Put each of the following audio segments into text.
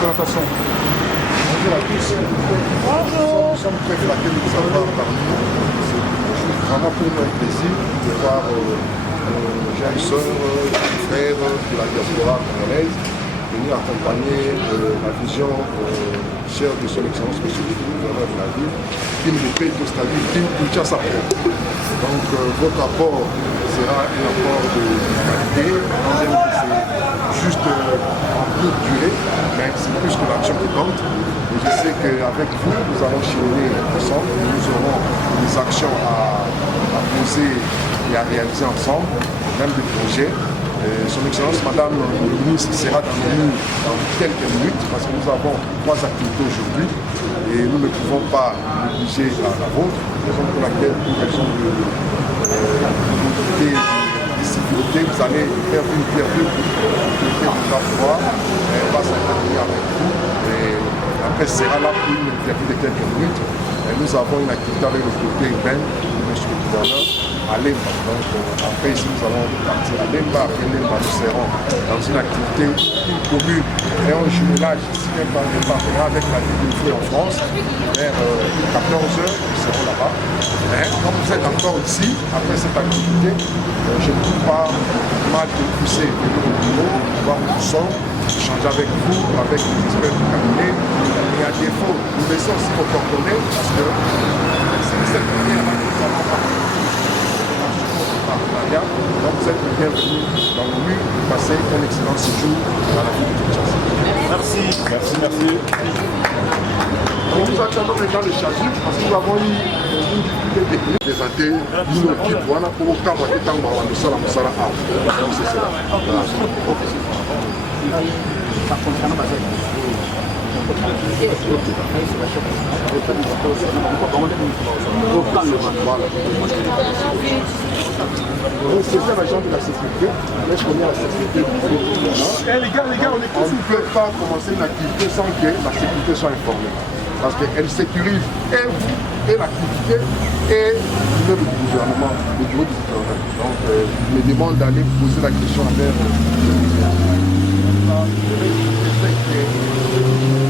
Bonjour à tous. Bonjour. Nous sommes très flattés de vous avoir parmi nous. C'est vraiment pour nous un plaisir de voir jeunes sœurs, frères de la diaspora congolaise venir accompagner la vision chère de son Excellence M. le gouverneur de la ville, qui nous paye tout c'est-à-dire qui nous tient sa parole. Donc votre apport sera un apport de qualité, c'est juste en courte durée, mais c'est plus que l'action qui compte. Et je sais qu'avec vous, nous allons cheminer ensemble, nous aurons des actions à poser et à réaliser ensemble, même des projets. Son Excellence, Madame le ministre, sera dans nous dans quelques minutes parce que nous avons 3 activités aujourd'hui et nous ne pouvons pas négliger la vôtre, raison pour laquelle, pour raison de sécurité, vous allez faire une interview pour la fois, elle va s'intervenir avec vous et après sera là pour une interview de quelques minutes. Et nous avons une activité avec le côté urbain de M. le gouverneur à Lemba. Donc après ici nous allons partir à Lemba. Après Lemba nous serons dans une activité commune et un jumelage ici même dans le partenariat avec la ville de Fouet en France. Vers 14h nous serons là-bas. Quand vous êtes encore ici, après cette activité, je ne trouve pas mal de pousser venir au bureau, voir où nous sommes, échanger avec vous, avec les experts du cabinet. Et à défaut, nous laissons aussi vos coordonnées parce que c'est cette manière que nous allons partenariat. Donc vous êtes bienvenus dans le mur de passer un excellent séjour dans la ville de Kinshasa. Merci, merci, merci. Nous attendons maintenant le chapitre parce que nous avons eu une difficulté technique présenter une équipe pour le temps où nous sommes à donc c'est cela. C'est bien l'agent de la sécurité, mais je connais la sécurité depuis les gars, on ne peut pas commencer une activité sans que la sécurité soit informée. Parce qu'elle sécurise et vous, et l'activité, et le gouvernement, le bureau du gouvernement. Donc, je me demande d'aller poser la question à leur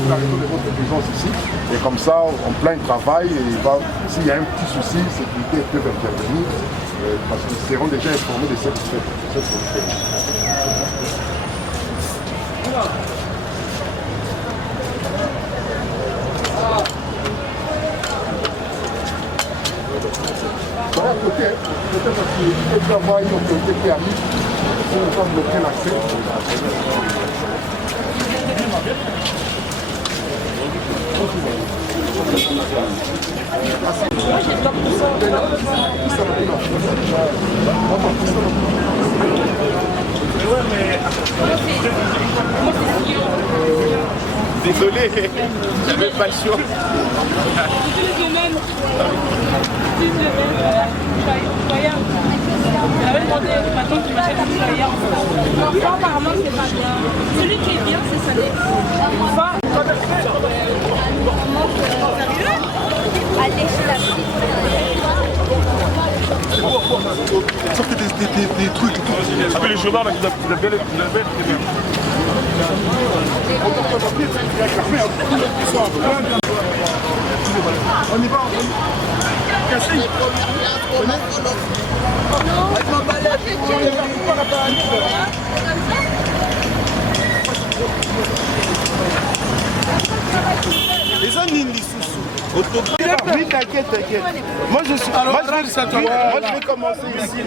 la raison de votre présence ici. Et comme ça, en plein travail, s'il y a un petit souci, la sécurité peut intervenir. Parce qu'ils seront déjà informés de cette politique. Voilà, peut-être parce qu'il peut y avoir une autorité qui arrive pour nous faire bloquer l'accès. Désolé, j'avais pas le choix. J'avais demandé ma tante qui m'achète un flyers. L'enfant, apparemment, c'est pas bien. Celui qui est bien, c'est salé. Enfin, Sortez des trucs et tout. Appelez les chauvards, là, qui doivent bien être très bien. On y va, Cassie. Les amis, les sous-sous. Oui, t'inquiète. Moi, je suis. Moi, je vais commencer ici.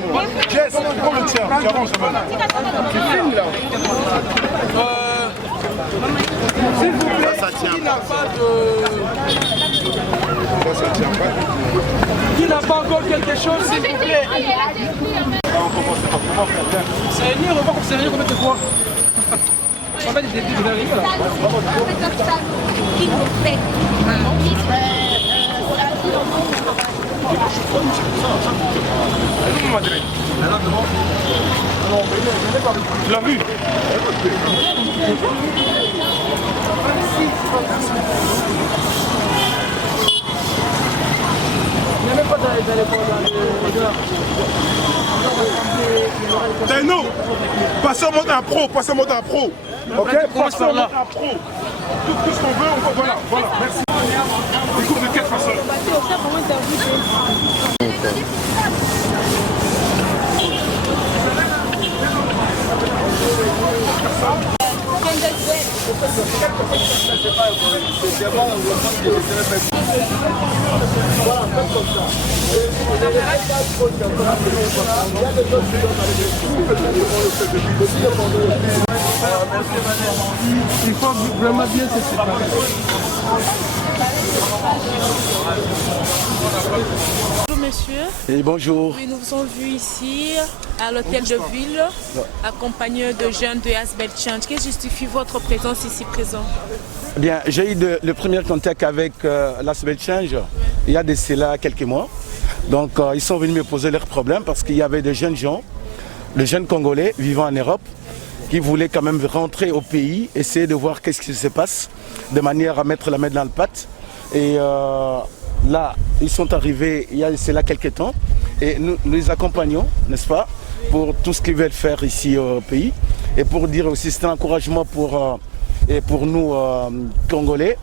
Jess, prends le tien. Tu avances, tu filmes là. s'il vous plaît, Ça tient qui n'a pas Ça tient pas. qui n'a pas encore quelque chose, s'il vous plaît. On commence par comment faire. C'est réunir, on va voir c'est réunir combien de fois. On va mettre des arrives là. Tu l'as vu? Il n'y a même pas d'aller dans Dino, passez en mode impro, Ok, passez en mode impro. Tout ce qu'on veut, voilà, merci. Écoute, de quelle façon? Il faut vraiment bien se séparer. Bonjour monsieur. Et bonjour. Oui, nous vous avons vu ici à l'hôtel de ville, accompagné de jeunes de Asbel Change. Qu'est-ce qui justifie votre présence ici présent? Bien, j'ai eu le premier contact avec l'Asbel Change il y a de cela quelques mois. Donc ils sont venus me poser leurs problèmes parce qu'il y avait des jeunes gens, des jeunes Congolais vivant en Europe qui voulaient quand même rentrer au pays, essayer de voir qu'est-ce qui se passe, de manière à mettre la main dans le pâte. Et là, ils sont arrivés il y a cela quelques temps et nous les accompagnons, n'est-ce pas, pour tout ce qu'ils veulent faire ici au pays. Et pour dire aussi, c'est un encouragement pour nous, Congolais,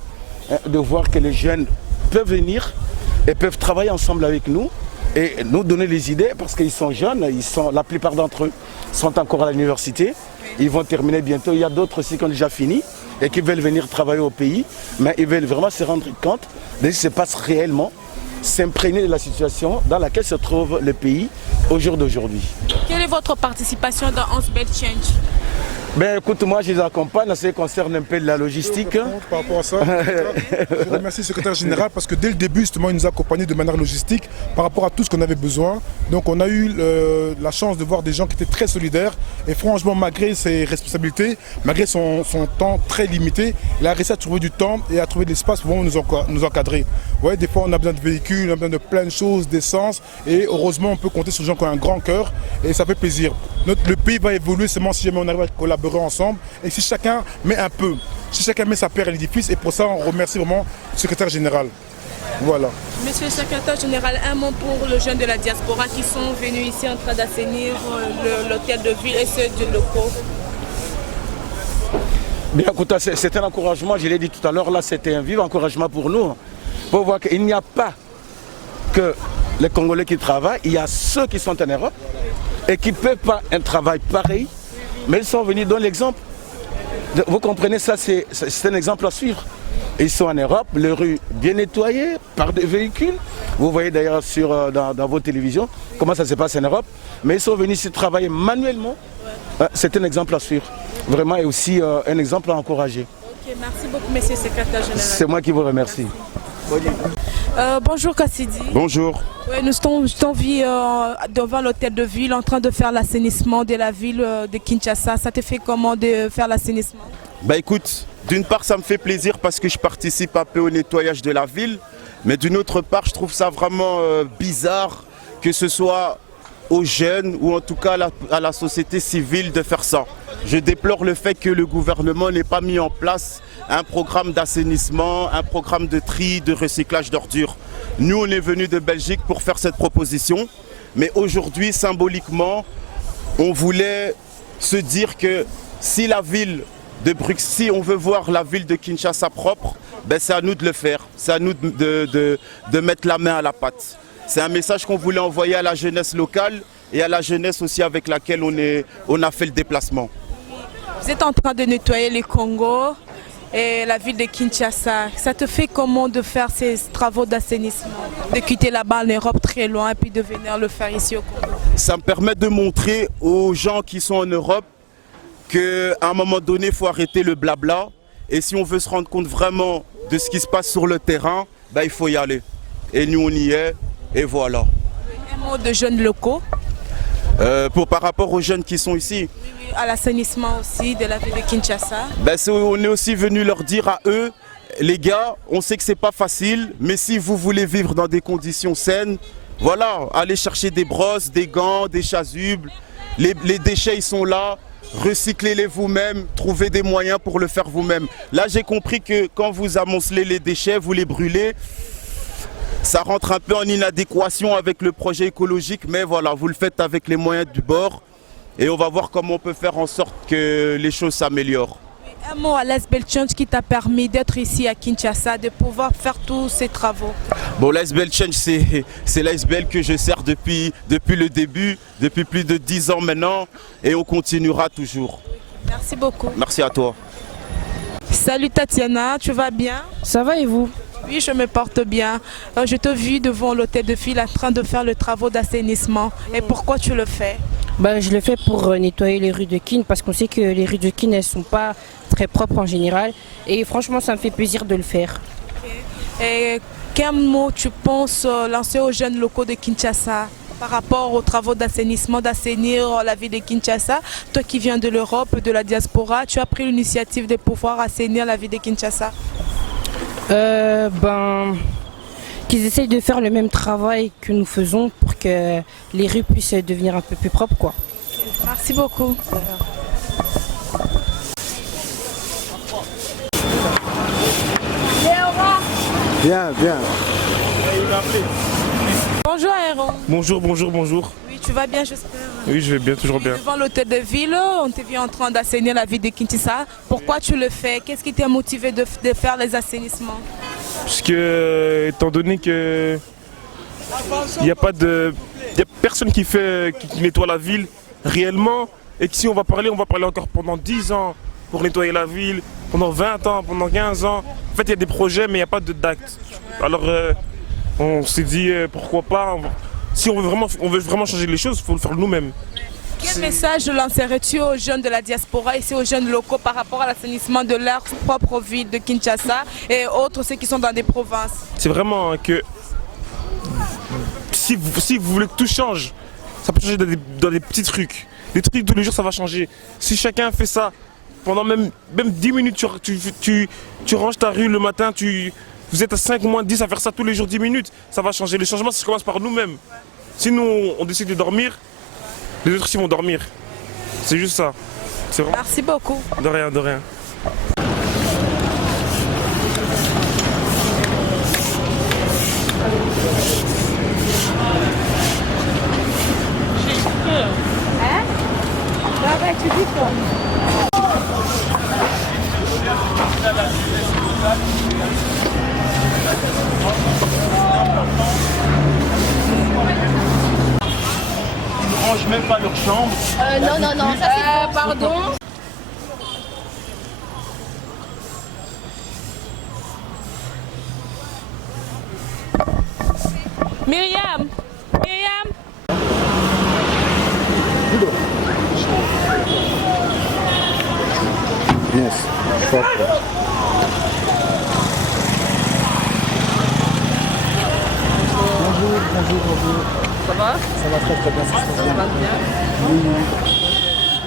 de voir que les jeunes peuvent venir et peuvent travailler ensemble avec nous et nous donner les idées parce qu'ils sont jeunes, la plupart d'entre eux sont encore à l'université, ils vont terminer bientôt. Il y a d'autres aussi qui ont déjà fini et qui veulent venir travailler au pays, mais ils veulent vraiment se rendre compte de ce qui se passe réellement, s'imprégner de la situation dans laquelle se trouve le pays au jour d'aujourd'hui. Quelle est votre participation dans Asbel Change? Ben écoute, moi je les accompagne en ce qui concerne un peu de la logistique. Par rapport à ça, je remercie le secrétaire général parce que dès le début, justement, il nous a accompagnés de manière logistique par rapport à tout ce qu'on avait besoin. Donc on a eu la chance de voir des gens qui étaient très solidaires et franchement, malgré ses responsabilités, malgré son temps très limité, il a réussi à trouver du temps et à trouver de l'espace pour nous encadrer. Vous voyez, des fois on a besoin de véhicules, on a besoin de plein de choses, d'essence et heureusement on peut compter sur des gens qui ont un grand cœur et ça fait plaisir. Le pays va évoluer seulement si jamais on arrive à collaborer ensemble et si chacun met un peu, si chacun met sa pierre à l'édifice et pour ça on remercie vraiment le secrétaire général. Voilà. Monsieur le secrétaire général, un mot pour les jeunes de la diaspora qui sont venus ici en train d'assainir l'hôtel de ville et ceux du locaux. Bien écoute, c'est un encouragement, je l'ai dit tout à l'heure, là c'était un vif encouragement pour nous. Pour voir qu'il n'y a pas que les Congolais qui travaillent, il y a ceux qui sont en Europe et qui ne peuvent pas un travail pareil, mais ils sont venus donner l'exemple. Vous comprenez, ça c'est un exemple à suivre. Ils sont en Europe, les rues bien nettoyées par des véhicules. Vous voyez d'ailleurs dans vos télévisions comment ça se passe en Europe. Mais ils sont venus ici travailler manuellement. C'est un exemple à suivre. Vraiment, et aussi un exemple à encourager. Ok, merci beaucoup, monsieur le secrétaire général. C'est moi qui vous remercie. Bonjour Kassidi. Bonjour. Oui, nous sommes devant l'hôtel de ville en train de faire l'assainissement de la ville de Kinshasa. Ça te fait comment de faire l'assainissement? Bah écoute, d'une part ça me fait plaisir parce que je participe un peu au nettoyage de la ville, mais d'une autre part je trouve ça vraiment bizarre que ce soit aux jeunes ou en tout cas à la société civile de faire ça. Je déplore le fait que le gouvernement n'ait pas mis en place un programme d'assainissement, un programme de tri, de recyclage d'ordures. Nous, on est venus de Belgique pour faire cette proposition, mais aujourd'hui, symboliquement, on voulait se dire que si la ville de Bruxelles, si on veut voir la ville de Kinshasa propre, ben c'est à nous de le faire, c'est à nous de mettre la main à la pâte. C'est un message qu'on voulait envoyer à la jeunesse locale et à la jeunesse aussi avec laquelle on a fait le déplacement. Vous êtes en train de nettoyer le Congo et la ville de Kinshasa. Ça te fait comment de faire ces travaux d'assainissement? De quitter là-bas en Europe très loin et puis de venir le faire ici au Congo? Ça me permet de montrer aux gens qui sont en Europe qu'à un moment donné, il faut arrêter le blabla. Et si on veut se rendre compte vraiment de ce qui se passe sur le terrain, ben, il faut y aller. Et nous, on y est. Et voilà. Un mot de jeunes locaux? Par rapport aux jeunes qui sont ici. Oui, à l'assainissement aussi de la ville de Kinshasa. Ben, on est aussi venu leur dire à eux, les gars, on sait que c'est pas facile, mais si vous voulez vivre dans des conditions saines, voilà, allez chercher des brosses, des gants, des chasubles. Les déchets, ils sont là. Recyclez-les vous-même, trouvez des moyens pour le faire vous-même. Là, j'ai compris que quand vous amoncelez les déchets, vous les brûlez, ça rentre un peu en inadéquation avec le projet écologique, mais voilà, vous le faites avec les moyens du bord et on va voir comment on peut faire en sorte que les choses s'améliorent. Un mot à l'ASBEL Change qui t'a permis d'être ici à Kinshasa, de pouvoir faire tous ces travaux. Bon, l'ASBEL Change, c'est l'ASBEL que je sers depuis le début, depuis plus de 10 ans maintenant, et on continuera toujours. Merci beaucoup. Merci à toi. Salut Tatiana, tu vas bien? Ça va et vous? Oui, je me porte bien. Je te vis devant l'hôtel de ville en train de faire le travaux d'assainissement. Et pourquoi tu le fais? Je le fais pour nettoyer les rues de Kin parce qu'on sait que les rues de Kin, elles sont pas très propres en général. Et franchement, ça me fait plaisir de le faire. Okay. Et quel mot tu penses lancer aux jeunes locaux de Kinshasa par rapport aux travaux d'assainissement, d'assainir la ville de Kinshasa? Toi qui viens de l'Europe, de la diaspora, tu as pris l'initiative de pouvoir assainir la ville de Kinshasa? Qu'ils essayent de faire le même travail que nous faisons pour que les rues puissent devenir un peu plus propres, quoi. Merci beaucoup. Bien, bien. Bonjour Aaron. Bonjour. Oui, tu vas bien, j'espère. Oui, je vais bien, toujours bien. Devant l'hôtel de ville, on te vient en train d'assainir la ville de Kinshasa. Pourquoi tu le fais? Qu'est-ce qui t'a motivé de faire les assainissements? Parce que, étant donné que il n'y a personne qui nettoie la ville réellement, et que si on va parler encore pendant 10 ans pour nettoyer la ville, pendant 20 ans, pendant 15 ans. En fait, il y a des projets, mais il n'y a pas d'actes. Alors, on s'est dit, pourquoi pas, si on veut vraiment changer les choses, il faut le faire nous-mêmes. Quel message lancerais-tu aux jeunes de la diaspora et aux jeunes locaux par rapport à l'assainissement de leur propre ville de Kinshasa et autres, ceux qui sont dans des provinces? C'est vraiment que si vous voulez que tout change, ça peut changer dans des petits trucs. Des trucs tous les jours, ça va changer. Si chacun fait ça pendant même 10 minutes, tu ranges ta rue le matin, vous êtes à 5 moins 10 à faire ça tous les jours 10 minutes, ça va changer. Le changement, ça commence par nous-mêmes. Si nous, on décide de dormir, les autres, ils vont dormir. C'est juste ça. Vraiment... Merci beaucoup. De rien, de rien. Ils ne rangent même pas leur chambre. Non, ça c'est pardon. Myriam. Yes. Bonjour. Ça va? Ça va très bien, ça se passe bien. Oui.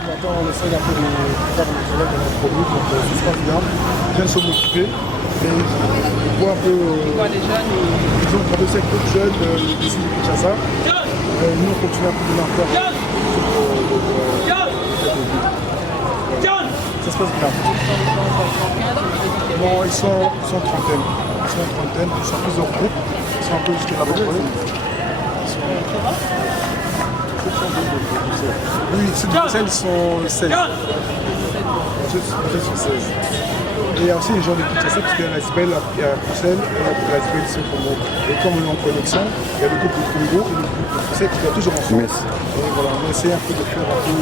Maintenant, on essaie un peu de faire le travail de notre produit, donc ça se passe bien. Je viens de s'en occuper. Et je vois un peu. Les jeunes Ils ont traversé avec d'autres jeunes d'ici de Kinshasa. Nous, on continue un peu de leur faire. Ça se passe bien. Non, ils sont en trentaine. Ils sont plusieurs groupes. Ils sont un peu jusqu'à la bonne. Oui, ceux de Bruxelles sont 16. Je suis 16. Et il y a aussi les gens de Kinshasa, parce qu'il y a l'Asbel à Bruxelles, et l'Asbel ici au Congo. Et comme on est en connexion, il y a le groupe de Congo et le groupe de Bruxelles qui doit toujours ensemble. Merci. Et voilà, on essaie un peu de faire un peu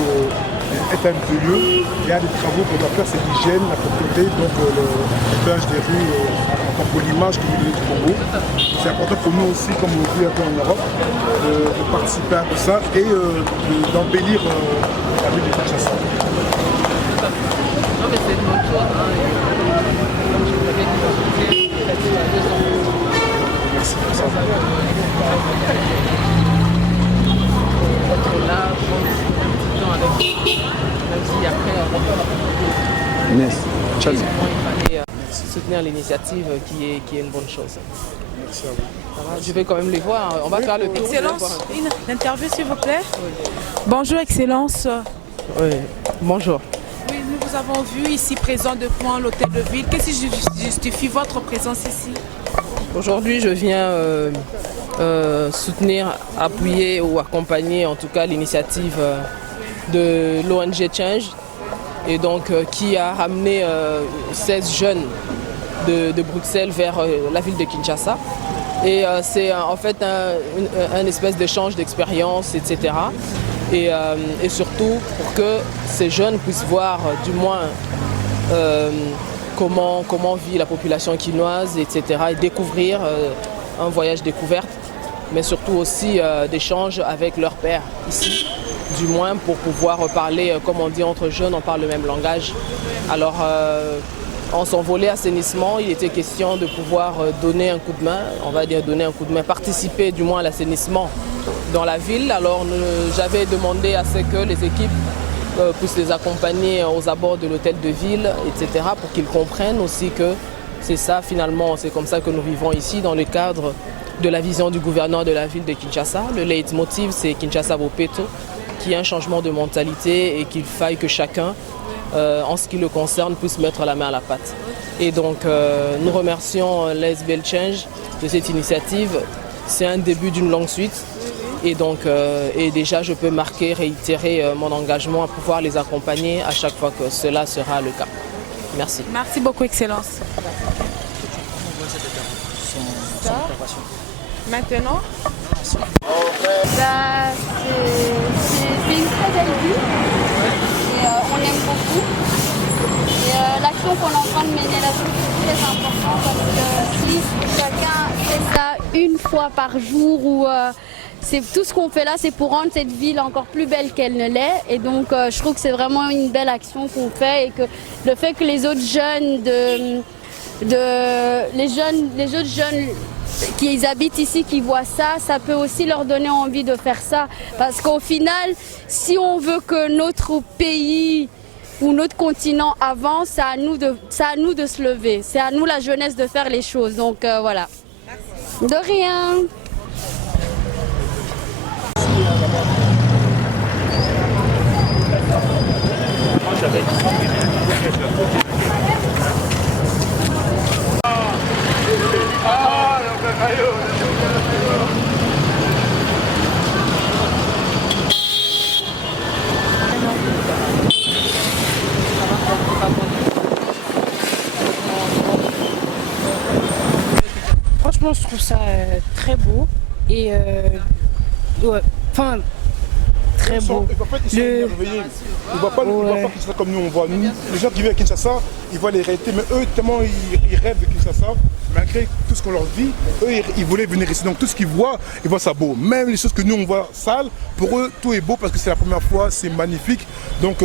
état de lieu. Il y a des travaux qu'on doit faire, c'est l'hygiène, la propreté, donc le nettoyage des rues, en tant que l'image du Congo. C'est important pour nous aussi, comme on le dit un peu en Europe, de participer à tout ça et d'embellir la ville de Kinshasa. Non mais c'est une bonne chose. Comme je l'avais dit, il a dit à 2 ans. Merci pour ça. Être là, prendre du temps avec eux. Même si après, on va Yes. Ciao. il fallait soutenir l'initiative qui est une bonne chose. Merci à vous. Ça va, je vais quand même les voir. On va faire le tour. Excellence, une interview s'il vous plaît. Bonjour Excellence. Oui, bonjour. Oui, nous vous avons vu ici présent devant l'hôtel de ville. Qu'est-ce qui justifie votre présence ici? Aujourd'hui, je viens soutenir, appuyer ou accompagner en tout cas l'initiative de l'ONG Change et donc qui a ramené 16 jeunes de Bruxelles vers la ville de Kinshasa. Et c'est en fait un espèce d'échange d'expériences, etc. Et surtout pour que ces jeunes puissent voir du moins comment vit la population quinoise, etc. et découvrir un voyage découverte, mais surtout aussi d'échanges avec leurs pairs ici, du moins pour pouvoir parler, comme on dit entre jeunes, on parle le même langage. Alors en son volet assainissement, il était question de pouvoir donner un coup de main, on va dire donner un coup de main, participer du moins à l'assainissement dans la ville. Alors j'avais demandé à ce que les équipes puissent les accompagner aux abords de l'hôtel de ville, etc. pour qu'ils comprennent aussi que c'est ça finalement, c'est comme ça que nous vivons ici dans le cadre de la vision du gouverneur de la ville de Kinshasa. Le leitmotiv c'est Kinshasa Bopeto, qui est un changement de mentalité et qu'il faille que chacun, en ce qui le concerne, puisse mettre la main à la pâte. Et donc nous remercions l'ASBL Change de cette initiative. C'est un début d'une longue suite. Et donc, déjà, je peux marquer, réitérer mon engagement à pouvoir les accompagner à chaque fois que cela sera le cas. Merci. Merci beaucoup, Excellence. Maintenant, C'est une très belle vue et on aime beaucoup. Et l'action qu'on est en train de mener là-dessus est très importante parce que si chacun fait ça une fois par jour ou tout ce qu'on fait là, c'est pour rendre cette ville encore plus belle qu'elle ne l'est. Et donc, je trouve que c'est vraiment une belle action qu'on fait et que le fait que les autres jeunes les autres jeunes qui habitent ici, qui voient ça, ça peut aussi leur donner envie de faire ça. Parce qu'au final, si on veut que notre pays ou notre continent avance, c'est à nous de se lever. C'est à nous, la jeunesse, de faire les choses. Donc voilà. De rien. Franchement, je trouve ça très beau et ouais, enfin très beau. En fait, ils sont émerveillés. Ils ne voient pas Kinshasa comme nous on voit. Nous, les gens qui vivent à Kinshasa, ils voient les réalités, mais eux, tellement ils rêvent de Kinshasa, malgré tout ce qu'on leur dit, eux, ils voulaient venir ici. Donc tout ce qu'ils voient ça beau. Même les choses que nous, on voit sales, pour eux, tout est beau parce que c'est la première fois, c'est magnifique. Donc,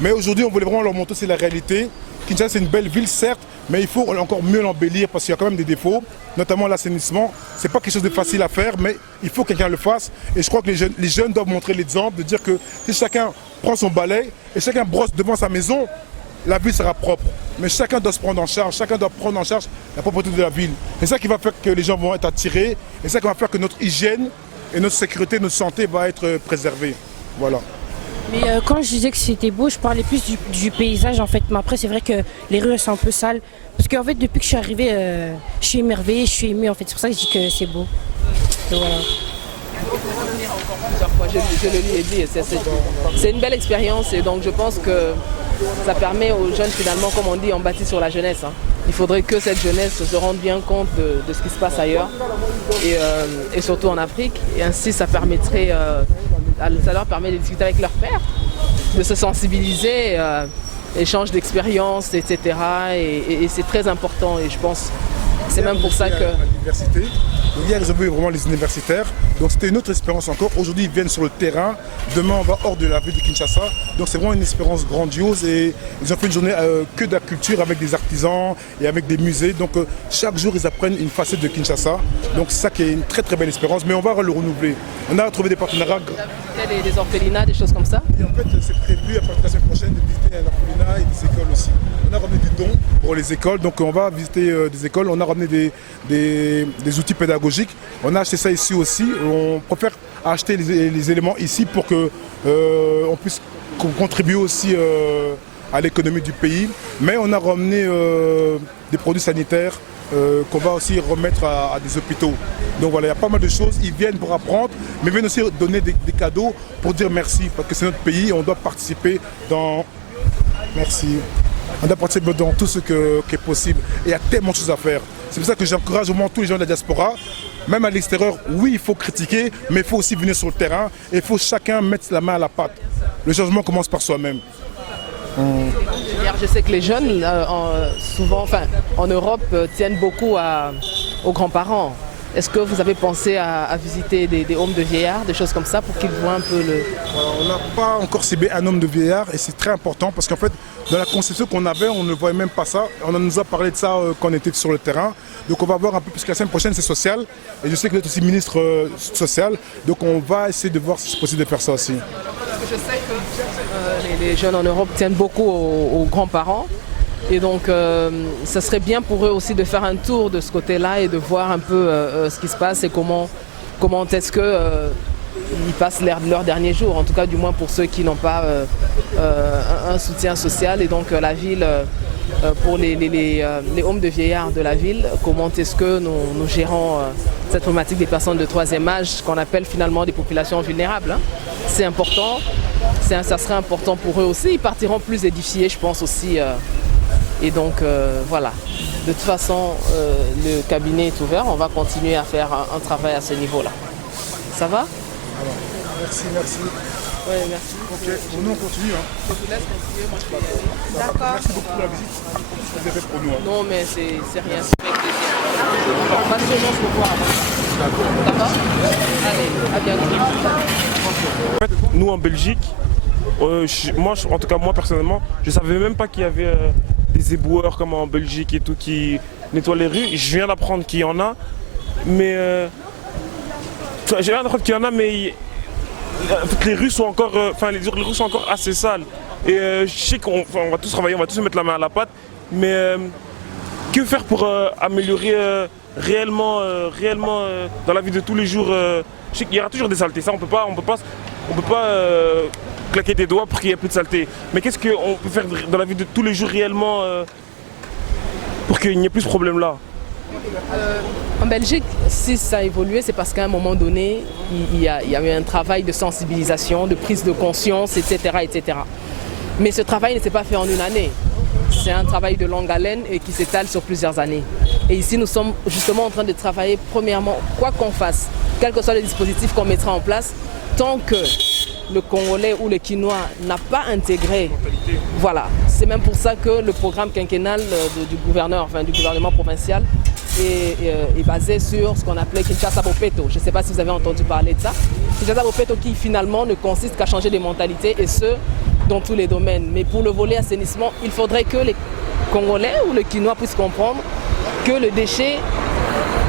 mais aujourd'hui, on voulait vraiment leur montrer c'est la réalité. Kinshasa, c'est une belle ville, certes, mais il faut encore mieux l'embellir parce qu'il y a quand même des défauts, notamment l'assainissement. Ce n'est pas quelque chose de facile à faire, mais il faut que quelqu'un le fasse. Et je crois que les jeunes doivent montrer l'exemple, de dire que si chacun prend son balai et chacun brosse devant sa maison, la ville sera propre. Mais chacun doit se prendre en charge, chacun doit prendre en charge la propreté de la ville. C'est ça qui va faire que les gens vont être attirés, et c'est ça qui va faire que notre hygiène et notre sécurité, notre santé va être préservée. Voilà. Mais quand je disais que c'était beau, je parlais plus du paysage en fait. Mais après, c'est vrai que les rues sont un peu sales. Parce qu'en fait, depuis que je suis arrivée, je suis émerveillée, je suis émue en fait. C'est pour ça que je dis que c'est beau. Et voilà. Je le lui ai dit, c'est une belle expérience et donc je pense que ça permet aux jeunes finalement, comme on dit, on bâtit sur la jeunesse. Il faudrait que cette jeunesse se rende bien compte de ce qui se passe ailleurs et surtout en Afrique. Et ainsi, ça leur permet de discuter avec leur père, de se sensibiliser, échange d'expériences, etc. Et c'est très important et je pense que c'est même pour ça que... L'université. Hier, ils ont vu vraiment les universitaires. Donc c'était une autre expérience encore. Aujourd'hui, ils viennent sur le terrain. Demain, on va hors de la ville de Kinshasa. Donc c'est vraiment une expérience grandiose. Et ils ont fait une journée que de la culture avec des artisans et avec des musées. Donc chaque jour, ils apprennent une facette de Kinshasa. Donc c'est ça qui est une très très belle expérience. Mais on va le renouveler. On a trouvé des partenariats. Il y a des orphelinats, des choses comme ça. Et en fait, c'est prévu à partir de la semaine prochaine de visiter un orphelinat et des écoles aussi. On a ramené du don pour les écoles. Donc on va visiter des écoles. On a ramené des outils pédagogiques. On a acheté ça ici aussi. On préfère acheter les éléments ici pour qu'on puisse contribuer aussi à l'économie du pays. Mais on a ramené des produits sanitaires qu'on va aussi remettre à des hôpitaux. Donc voilà, il y a pas mal de choses. Ils viennent pour apprendre, mais ils viennent aussi donner des cadeaux pour dire merci. Parce que c'est notre pays, on doit participer dans... Merci. On doit participer dans tout ce qui est possible. Et il y a tellement de choses à faire. C'est pour ça que j'encourage vraiment tous les gens de la diaspora, même à l'extérieur. Oui, il faut critiquer, mais il faut aussi venir sur le terrain. Et il faut chacun mettre la main à la pâte. Le changement commence par soi-même. Je sais que les jeunes, souvent, en Europe, tiennent beaucoup aux grands-parents. Est-ce que vous avez pensé à visiter des homes de vieillards, des choses comme ça, pour qu'ils voient un peu le... On n'a pas encore ciblé un homme de vieillard et c'est très important parce qu'en fait, dans la conception qu'on avait, on ne voyait même pas ça. On nous a parlé de ça quand on était sur le terrain. Donc on va voir un peu, puisque la semaine prochaine c'est social. Et je sais que vous êtes aussi ministre social. Donc on va essayer de voir si c'est possible de faire ça aussi. Je sais que les jeunes en Europe tiennent beaucoup aux grands-parents. Et donc, ça serait bien pour eux aussi de faire un tour de ce côté-là et de voir un peu ce qui se passe et comment est-ce qu'ils passent leurs derniers jours. En tout cas, du moins pour ceux qui n'ont pas un soutien social. Et donc, la ville, pour les homes de vieillards de la ville, comment est-ce que nous gérons cette problématique des personnes de troisième âge, qu'on appelle finalement des populations vulnérables. C'est important. Ça serait important pour eux aussi. Ils partiront plus édifiés, je pense aussi. Et donc voilà, de toute façon, le cabinet est ouvert, on va continuer à faire un travail à ce niveau-là. Ça va ? Merci. Ouais, merci. Ok, bon, nous on continue. Hein. Je vous laisse continuer, moi je vais aller. D'accord. Merci beaucoup pour la visite. Vous avez fait pour nous. Hein. Non, mais c'est rien, c'est avec plaisir. Passionnant de vous voir. D'accord. Allez, à bientôt. En fait, nous en Belgique, en tout cas moi personnellement, je savais même pas qu'il y avait des éboueurs comme en Belgique et tout qui nettoient les rues. Je viens d'apprendre qu'il y en a, mais les rues sont encore, les rues sont encore assez sales. Et je sais qu'on va tous travailler, on va tous se mettre la main à la pâte, mais que faire pour améliorer réellement dans la vie de tous les jours. Je sais qu'il y aura toujours des saletés, ça on peut pas claquer des doigts pour qu'il n'y ait plus de saleté. Mais qu'est-ce qu'on peut faire dans la vie de tous les jours réellement pour qu'il n'y ait plus ce problème-là? En Belgique, si ça a évolué, c'est parce qu'à un moment donné, il y a eu un travail de sensibilisation, de prise de conscience, etc. Mais ce travail ne s'est pas fait en une année. C'est un travail de longue haleine et qui s'étale sur plusieurs années. Et ici, nous sommes justement en train de travailler, premièrement, quoi qu'on fasse, quels que soient les dispositifs qu'on mettra en place, tant que le Congolais ou le Quinois n'a pas intégré. Voilà, c'est même pour ça que le programme quinquennal du gouvernement provincial est basé sur ce qu'on appelait Kinshasa Bopeto. Je ne sais pas si vous avez entendu parler de ça. Kinshasa Bopeto qui finalement ne consiste qu'à changer les mentalités et ce, dans tous les domaines. Mais pour le volet assainissement, il faudrait que les Congolais ou le Quinois puissent comprendre que le déchet,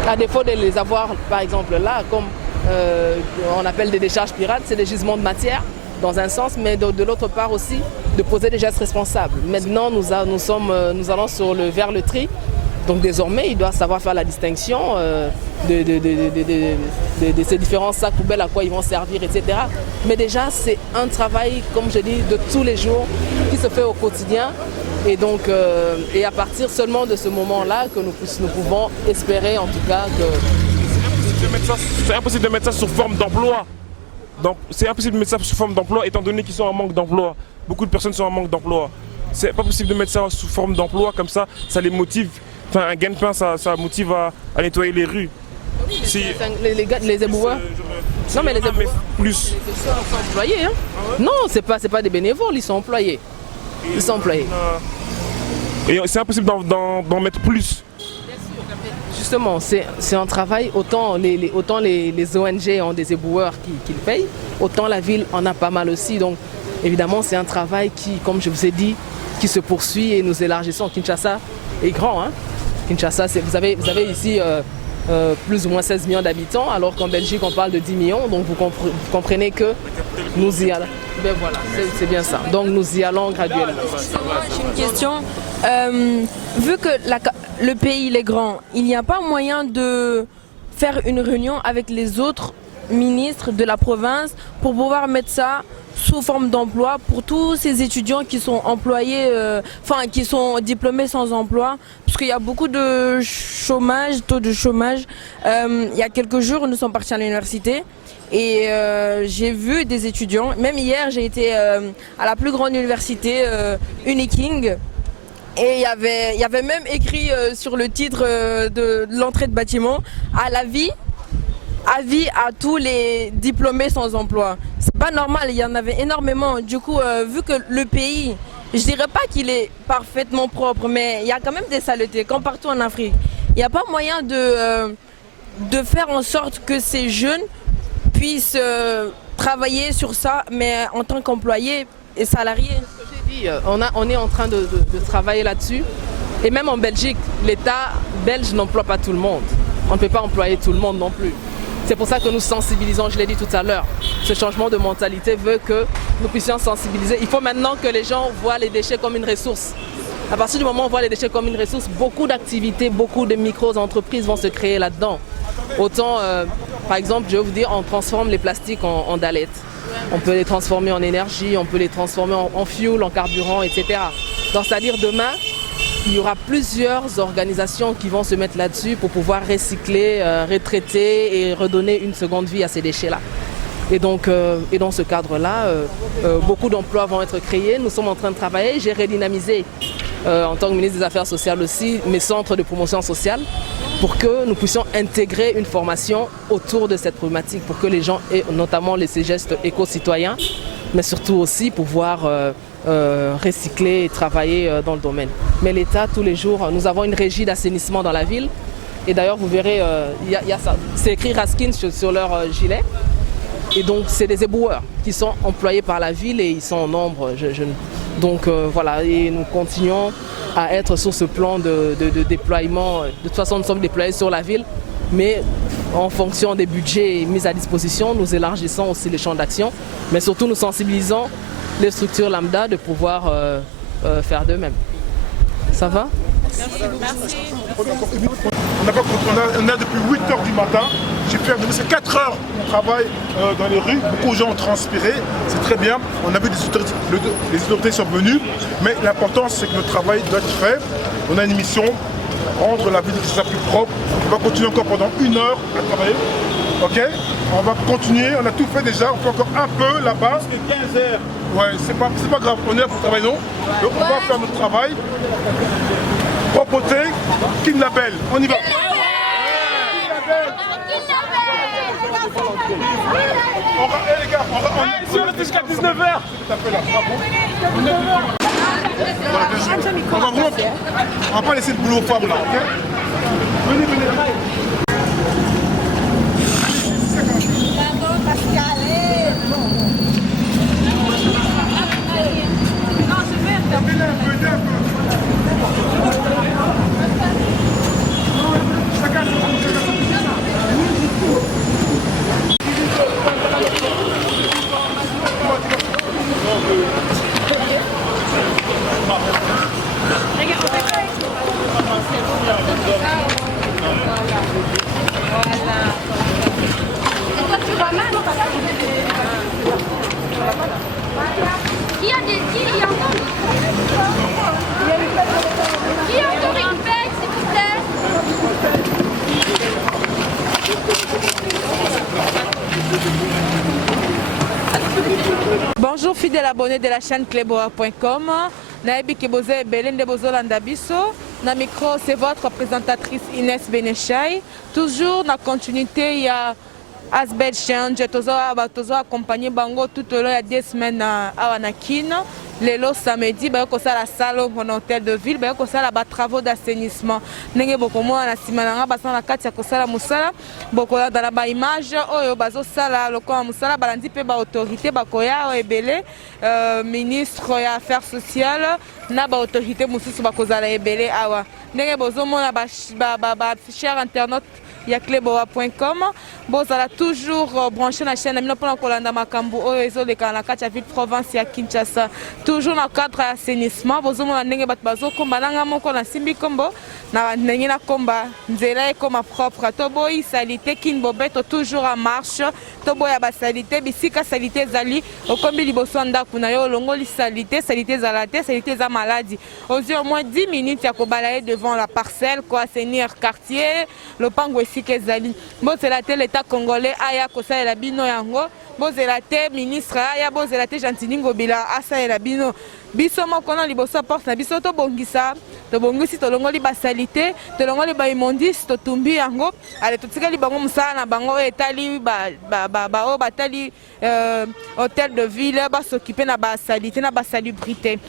à défaut de les avoir par exemple là, comme on appelle des décharges pirates, c'est des gisements de matière dans un sens, mais de l'autre part aussi de poser des gestes responsables. Maintenant, nous allons vers le tri. Donc désormais, il doit savoir faire la distinction de ces différents sacs poubelles, à quoi ils vont servir, etc. Mais déjà, c'est un travail, comme je dis, de tous les jours qui se fait au quotidien. Et donc, et à partir seulement de ce moment-là que nous pouvons espérer en tout cas que... C'est impossible de mettre ça sous forme d'emploi. Donc c'est impossible de mettre ça sous forme d'emploi étant donné qu'ils sont en manque d'emploi. Beaucoup de personnes sont en manque d'emploi. C'est pas possible de mettre ça sous forme d'emploi comme ça les motive. Enfin, un gagne-pain, ça motive à nettoyer les rues. Si, les éboueurs. Non, mais les éboueurs. Plus. Ils sont employés. Hein. Non, c'est pas des bénévoles, ils sont employés. Ils sont employés. Et c'est impossible d'en mettre plus. Justement, c'est un travail, autant les ONG ont des éboueurs qui le payent, autant la ville en a pas mal aussi. Donc évidemment, c'est un travail qui, comme je vous ai dit, qui se poursuit et nous élargissons. Kinshasa est grand. Hein. Kinshasa, vous avez ici plus ou moins 16 millions d'habitants, alors qu'en Belgique, on parle de 10 millions. Donc vous comprenez que nous y allons. Ben voilà, c'est bien ça. Donc nous y allons graduellement. J'ai une question. Vu que le pays il est grand, il n'y a pas moyen de faire une réunion avec les autres ministres de la province pour pouvoir mettre ça sous forme d'emploi pour tous ces étudiants qui sont employés, qui sont diplômés sans emploi, parce qu'il y a beaucoup de chômage, taux de chômage. Il y a quelques jours, nous sommes partis à l'université et j'ai vu des étudiants, même hier j'ai été à la plus grande université, Uniking, et il y avait même écrit sur le titre de l'entrée de bâtiment, avis à tous les diplômés sans emploi. C'est pas normal, il y en avait énormément. Du coup, vu que le pays, je dirais pas qu'il est parfaitement propre, mais il y a quand même des saletés, comme partout en Afrique. Il n'y a pas moyen de faire en sorte que ces jeunes puissent travailler sur ça, mais en tant qu'employés et salariés. On est en train de travailler là-dessus. Et même en Belgique, l'État belge n'emploie pas tout le monde. On ne peut pas employer tout le monde non plus. C'est pour ça que nous sensibilisons, je l'ai dit tout à l'heure. Ce changement de mentalité veut que nous puissions sensibiliser. Il faut maintenant que les gens voient les déchets comme une ressource. À partir du moment où on voit les déchets comme une ressource, beaucoup d'activités, beaucoup de micro-entreprises vont se créer là-dedans. Autant, par exemple, je vais vous dire, on transforme les plastiques en dallettes. On peut les transformer en énergie, on peut les transformer en fuel, en carburant, etc. Donc, c'est-à-dire demain, il y aura plusieurs organisations qui vont se mettre là-dessus pour pouvoir recycler, retraiter et redonner une seconde vie à ces déchets-là. Et donc, et dans ce cadre-là, beaucoup d'emplois vont être créés. Nous sommes en train de travailler. J'ai redynamisé, en tant que ministre des Affaires sociales aussi, mes centres de promotion sociale pour que nous puissions intégrer une formation autour de cette problématique, pour que les gens aient notamment ces gestes éco-citoyens, mais surtout aussi pouvoir recycler et travailler dans le domaine. Mais l'État, tous les jours, nous avons une régie d'assainissement dans la ville. Et d'ailleurs, vous verrez, y a ça. C'est écrit Raskin sur leur gilet. Et donc, c'est des éboueurs qui sont employés par la ville et ils sont en nombre. Donc voilà, et nous continuons à être sur ce plan de déploiement. De toute façon, nous sommes déployés sur la ville, mais en fonction des budgets mis à disposition, nous élargissons aussi les champs d'action. Mais surtout, nous sensibilisons les structures lambda de pouvoir faire d'eux-mêmes. Ça va? Merci. On a depuis 8h du matin. J'ai fait c'est 4 heures qu'on travaille dans les rues. Beaucoup de gens ont transpiré. C'est très bien. On a vu les autorités sont venues. Mais l'important, c'est que le travail doit être fait. On a une mission, rendre la ville de Kinshasa plus propre. On va continuer encore pendant 1 heure à travailler. Ok? On va continuer. On a tout fait déjà. On fait encore un peu là-bas. C'est 15 heures. Ouais, c'est pas grave. On est là pour travailler, non? Donc on va faire notre travail. Propreté, Kidnapel. On y va. Les gars, on est jusqu'à 19h. On va pas laisser le boulot aux femmes là, ok? Venez, venez. Bonjour fidèles abonnés de la chaîne cleboa.com. Naebi Keboze Belende Bozolanda Bisso. Na micro, c'est votre présentatrice Inès Benechai. Toujours dans la continuité, il y a Asbel Change. Toujours accompagné Bango tout au long de 2 semaines à Wanakin. Lelo samedi, bah ko sala salon en hôtel de ville, bah ko sala ba travaux d'assainissement. Ndenge boko mo na simananga basana kati ya ko sala musala, boko dans la ba image oyo bazo sala lokwa musala balandi pe ba autorité bakoya ebele ministre ya affaires sociales na ba autorité mususu bakozala ebele awa. Ndenge bozo mona ba cher internaute ya cleboa.com. Bozala toujours branché na chaîne amina pona kolanda makambo oyo ezoleka na kati ya ville province ya Kinshasa. Toujours dans le cadre d'assainissement, vous avez un bazo komba nanga moko na simbi kombo na ndenge na komba nzela ekoma propre toboyi salité kinbobeto toujours en marche toboya ba salité bisika salité zali okombi liboso ndaku na yo longoli salité zalate salité za maladie aux au moins 10 minutes ya ko balayer devant la parcelle ko assainir quartier le pango esika zali bozela te l'état congolais aya ko sala bino yango bozela te ministre aya bozela te Jantiningo bila asa la bino biso moko na liboso porte na biso to bongisa to bongisi to longoli ba salité to longoli ba immondice to tumbi yango ale to tikali bango musala na bango etali ba batali hôtel de ville ba s'occuper na ba salité na ba salubrité.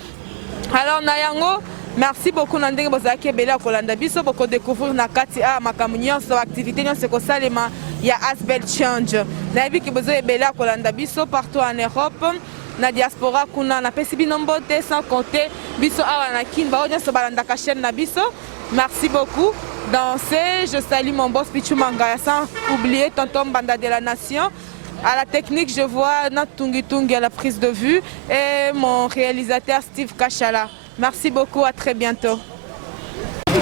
Alors na yango merci beaucoup na ndenge bozaki ebele kolanda biso boko découvrir na kati a makambo nyonso activité nyonso kosalema ya Asbel Change na yebi ki bozo ebele kolanda biso partout en Europe na diaspora kuna na pesi bino mbote sans compter biso awa na kin ba nyonso balandaka chaîne na biso. Merci beaucoup. Danser, je salue mon boss Pichu Mangaya sans oublier tonton Banda de la Nation. À la technique, je vois Natungi Tungi à la prise de vue et mon réalisateur Steve Kachala. Merci beaucoup, à très bientôt. C'est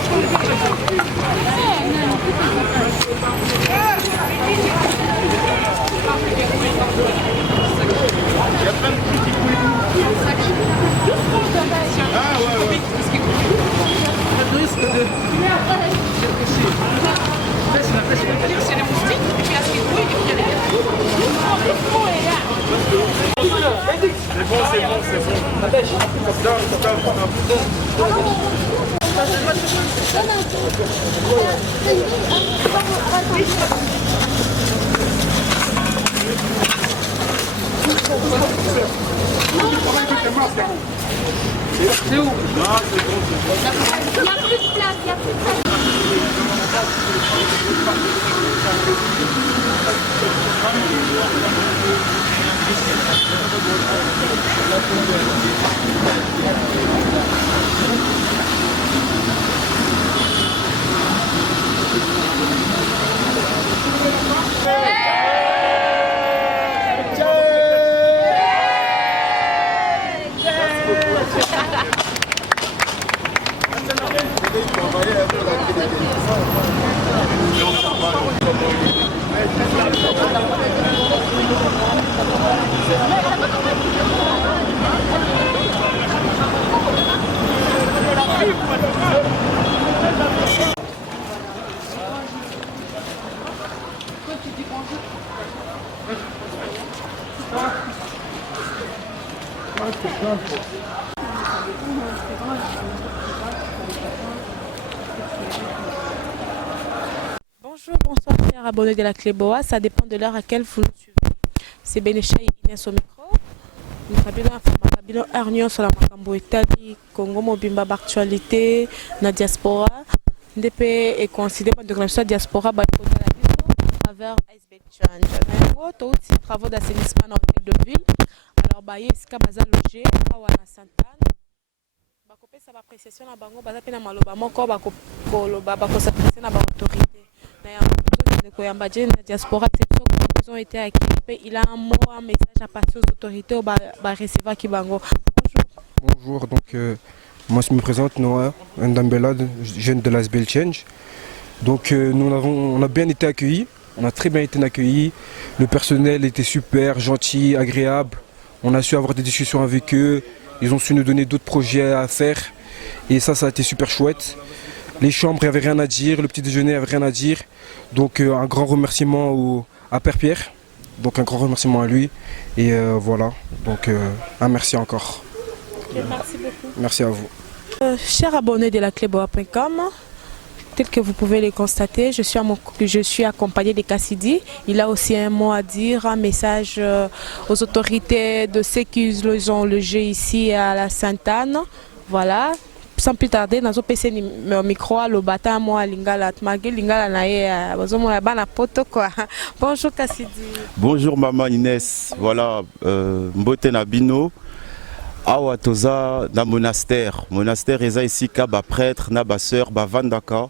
bon. C'est où? Il n'y a plus de place, il n'y a plus de place. Bonjour, bonsoir, chers abonnés de la Clé Boa. Ça dépend de l'heure à laquelle vous nous suivez. C'est Benecha et Inès au micro. Nous avons un réunion sur la Macambo Italie, Congo, Mobimba, actualité, la diaspora. NDP est considéré par la diaspora à travers Iceberg Change. Nous avons aussi des travaux d'assainissement dans l'hôtel de ville. Alors, il y a des baza logé à Santane. Il y a des appréciations à Bango, il y a des appréciations à l'autorité. La diaspora, ils ont été acquis. Il a un mot, un message à passer aux autorités au recevoir Kibango. Bonjour, donc moi je me présente Noah Ndambela, jeune de l'Iceberg Change. Donc on a bien été accueillis, on a très bien été accueillis. Le personnel était super, gentil, agréable. On a su avoir des discussions avec eux. Ils ont su nous donner d'autres projets à faire. Et ça a été super chouette. Les chambres, il n'y avait rien à dire, le petit déjeuner, il n'y avait rien à dire. Donc un grand remerciement à Père Pierre. Donc un grand remerciement à lui. Et voilà, donc un merci encore. Okay, merci beaucoup. Merci à vous. Chers abonnés de la cléboa.com, tel que vous pouvez le constater, je suis accompagné de Cassidy. Il a aussi un mot à dire, un message aux autorités de ceux qui ont logé ici à la Sainte-Anne. Voilà. Sans plus tarder, dans un micro, le bâtard, moi, Lingala, Lingala, Bana Poto, quoi. Bonjour Cassidy. Bonjour maman Inès. Voilà, Mbote Nabino. Awa toza na monastère. Monastère eza ici ka ba prêtre na ba sœur ba vandaka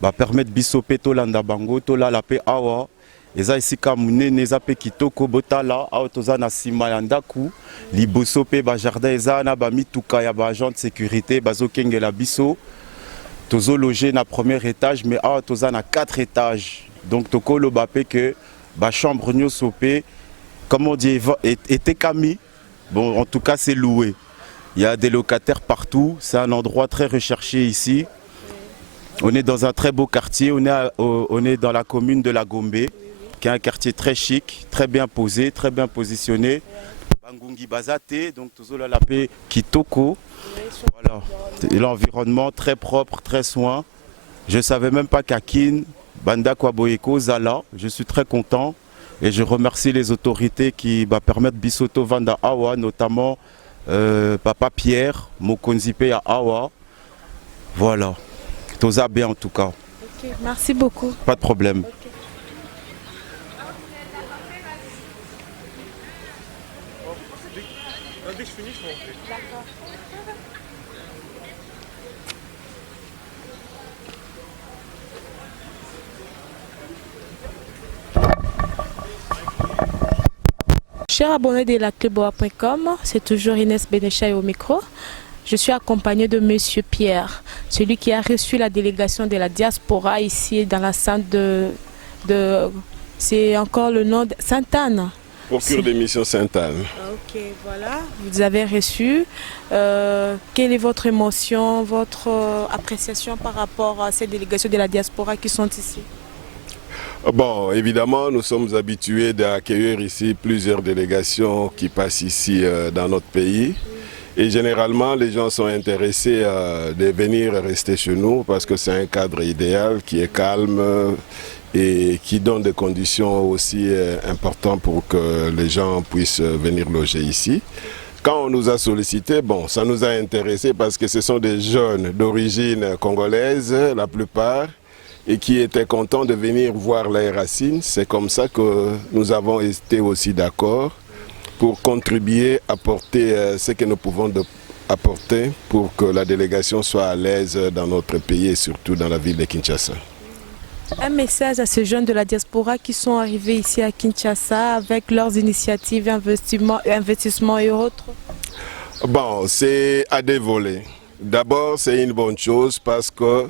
ba permettre biso pe to landa bango to la pe awa eza ici ka munene eza pe kitoko botala awa toza na sima ya ndaku liboso pe ba jardin eza na ba mituka ya ba agent de sécurité bazo kengela biso tozo loger na premier étage mais awa toza na 4 étages donc toko lo ba pe que ba chambre nyoso pe comme on dit était kami. Bon, en tout cas, c'est loué. Il y a des locataires partout. C'est un endroit très recherché ici. On est dans un très beau quartier. On est dans la commune de la Gombe, qui est un quartier très chic, très bien posé, très bien positionné. Bangungi Bazate, donc Tozola Lapé Kitoko. Voilà. L'environnement très propre, très soin. Je ne savais même pas qu'à Kin, Banda Kwaboyeko, Zala. Je suis très content. Et je remercie les autorités qui permettent Bisoto Vanda Awa, notamment Papa Pierre, Mokonzipe à Awa. Voilà. Toza bien en tout cas. Okay, merci beaucoup. Pas de problème. Okay. Chers abonnés de la cléboa.com, c'est toujours Inès Benecha au micro. Je suis accompagnée de Monsieur Pierre, celui qui a reçu la délégation de la diaspora ici dans la sainte de c'est encore le nom de Sainte-Anne. Procure des missions Sainte-Anne. Ok, voilà, vous avez reçu. Quelle est votre émotion, votre appréciation par rapport à ces délégations de la diaspora qui sont ici? Bon, évidemment, nous sommes habitués d'accueillir ici plusieurs délégations qui passent ici dans notre pays. Et généralement, les gens sont intéressés de venir rester chez nous parce que c'est un cadre idéal qui est calme et qui donne des conditions aussi importantes pour que les gens puissent venir loger ici. Quand on nous a sollicité, bon, ça nous a intéressés parce que ce sont des jeunes d'origine congolaise, la plupart, et qui étaient contents de venir voir les racines. C'est comme ça que nous avons été aussi d'accord pour contribuer, apporter ce que nous pouvons apporter pour que la délégation soit à l'aise dans notre pays et surtout dans la ville de Kinshasa. Un message à ces jeunes de la diaspora qui sont arrivés ici à Kinshasa avec leurs initiatives, investissements et autres? Bon, c'est à des volets. D'abord, c'est une bonne chose parce que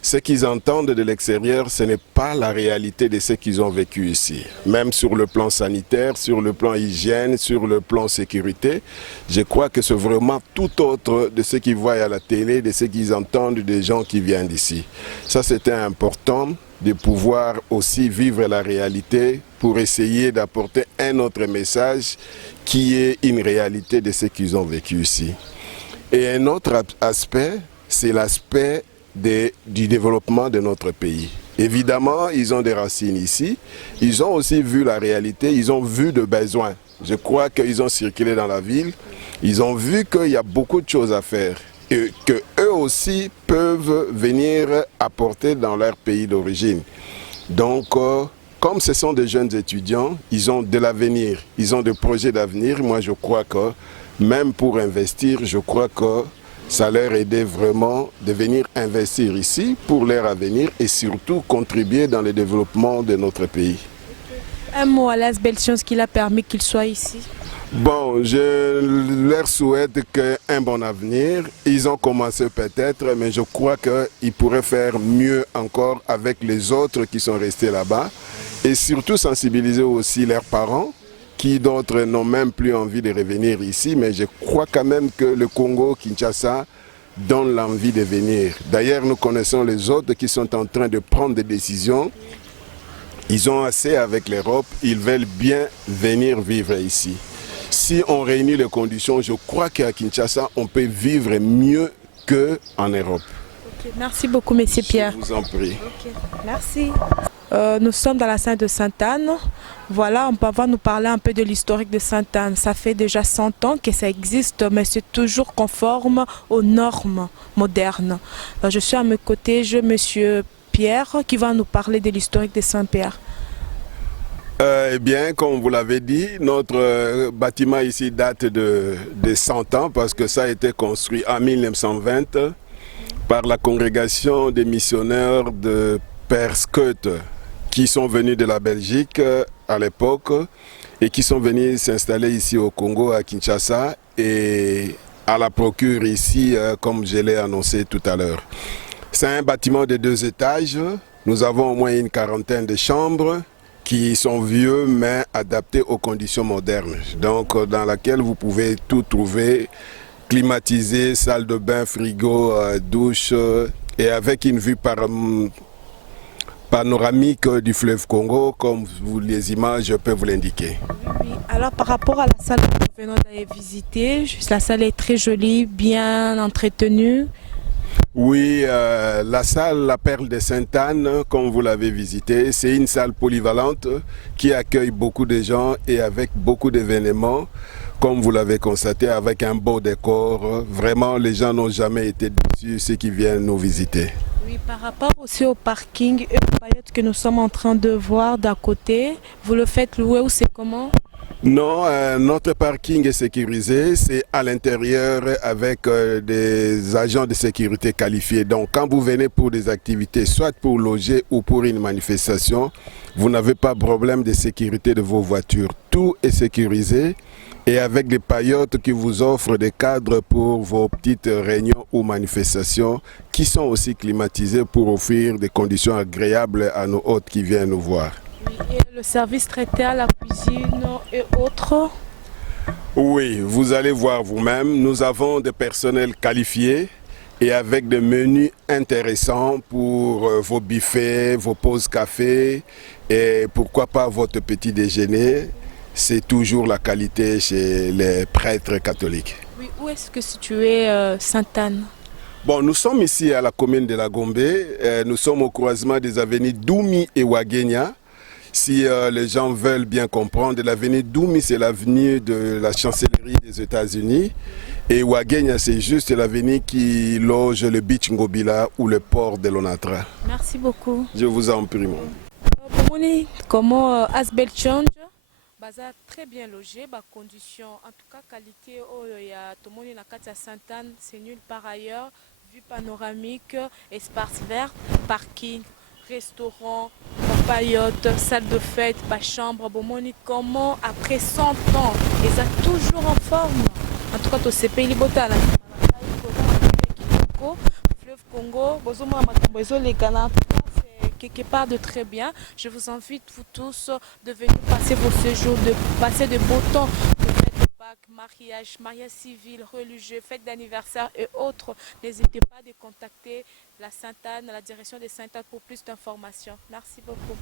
ce qu'ils entendent de l'extérieur, ce n'est pas la réalité de ce qu'ils ont vécu ici. Même sur le plan sanitaire, sur le plan hygiène, sur le plan sécurité, je crois que c'est vraiment tout autre de ce qu'ils voient à la télé, de ce qu'ils entendent des gens qui viennent d'ici. Ça, c'était important de pouvoir aussi vivre la réalité pour essayer d'apporter un autre message qui est une réalité de ce qu'ils ont vécu ici. Et un autre aspect, c'est l'aspect du développement de notre pays. Évidemment, ils ont des racines ici, ils ont aussi vu la réalité, ils ont vu de besoins. Je crois qu'ils ont circulé dans la ville, ils ont vu qu'il y a beaucoup de choses à faire et qu'eux aussi peuvent venir apporter dans leur pays d'origine. Donc, comme ce sont des jeunes étudiants, ils ont de l'avenir, ils ont des projets d'avenir. Moi, je crois que même pour investir, je crois que ça leur aidait vraiment de venir investir ici pour leur avenir et surtout contribuer dans le développement de notre pays. Un mot à Las Belles Sciences qui l'a permis qu'ils soient ici? Bon, je leur souhaite un bon avenir. Ils ont commencé peut-être, mais je crois qu'ils pourraient faire mieux encore avec les autres qui sont restés là-bas. Et surtout sensibiliser aussi leurs parents, qui d'autres n'ont même plus envie de revenir ici. Mais je crois quand même que le Congo, Kinshasa, donne l'envie de venir. D'ailleurs, nous connaissons les autres qui sont en train de prendre des décisions. Ils ont assez avec l'Europe, ils veulent bien venir vivre ici. Si on réunit les conditions, je crois qu'à Kinshasa, on peut vivre mieux qu'en Europe. Okay, merci beaucoup, Monsieur Pierre. Je vous en prie. Okay, merci. Nous sommes dans la Sainte de Sainte-Anne. Voilà, on va nous parler un peu de l'historique de Sainte-Anne. Ça fait déjà 100 ans que ça existe, mais c'est toujours conforme aux normes modernes. Je suis à mes côtés, j'ai Monsieur Pierre qui va nous parler de l'historique de Saint-Pierre. Eh bien, comme vous l'avez dit, notre bâtiment ici date de 100 ans parce que ça a été construit en 1920 par la congrégation des missionnaires de Père Scout qui sont venus de la Belgique à l'époque et qui sont venus s'installer ici au Congo, à Kinshasa et à la procure ici, comme je l'ai annoncé tout à l'heure. C'est un bâtiment de 2 étages. Nous avons au moins une quarantaine de chambres qui sont vieux mais adaptés aux conditions modernes. Donc dans laquelle vous pouvez tout trouver, climatisé, salle de bain, frigo, douche et avec une vue panoramique du fleuve Congo, comme les images je peux vous l'indiquer. Oui. Alors par rapport à la salle que nous venons d'aller visiter, la salle est très jolie, bien entretenue. Oui, la salle La Perle de Sainte-Anne, comme vous l'avez visité, c'est une salle polyvalente qui accueille beaucoup de gens et avec beaucoup d'événements, comme vous l'avez constaté, avec un beau décor. Vraiment, les gens n'ont jamais été déçus, ceux qui viennent nous visiter. Oui, par rapport aussi au parking et aux paillettes que nous sommes en train de voir d'à côté, vous le faites louer ou c'est comment? Non, notre parking est sécurisé, c'est à l'intérieur avec des agents de sécurité qualifiés. Donc quand vous venez pour des activités, soit pour loger ou pour une manifestation, vous n'avez pas de problème de sécurité de vos voitures. Tout est sécurisé et avec des paillotes qui vous offrent des cadres pour vos petites réunions ou manifestations qui sont aussi climatisées pour offrir des conditions agréables à nos hôtes qui viennent nous voir. Et le service traité à la cuisine et autres? Oui, vous allez voir vous-même, nous avons des personnels qualifiés et avec des menus intéressants pour vos buffets, vos pauses café et pourquoi pas votre petit déjeuner. C'est toujours la qualité chez les prêtres catholiques. Oui, où Où est-ce que située Sainte-Anne? Bon, nous sommes ici à la commune de la Gombe. Nous sommes au croisement des avenues Doumi et Ouagenia. Si les gens veulent bien comprendre, l'avenue Doumi, c'est l'avenue de la chancellerie des États-Unis. Et Ouagenia, c'est juste l'avenue qui loge le Beach Ngobila ou le port de l'Onatra. Merci beaucoup. Je vous en prie. Comment Asbel Change baza très bien logé, bah condition, en tout cas qualité, il y a tout le monde dans la Sainte-Anne, c'est nul par ailleurs, vue panoramique, espace vert, parking, restaurant, paillote, salle de fête, bah chambre, bon comment après 100 ans, ils sont toujours en forme. En tout cas, au CPI Libota, fleuve Congo, quelque part de très bien. Je vous invite vous tous de venir passer vos séjours, de passer de beaux temps, de fêtes de Pâques, mariage civil, religieux, fêtes d'anniversaire et autres. N'hésitez pas à contacter la Sainte-Anne, la direction de Sainte-Anne pour plus d'informations. Merci beaucoup.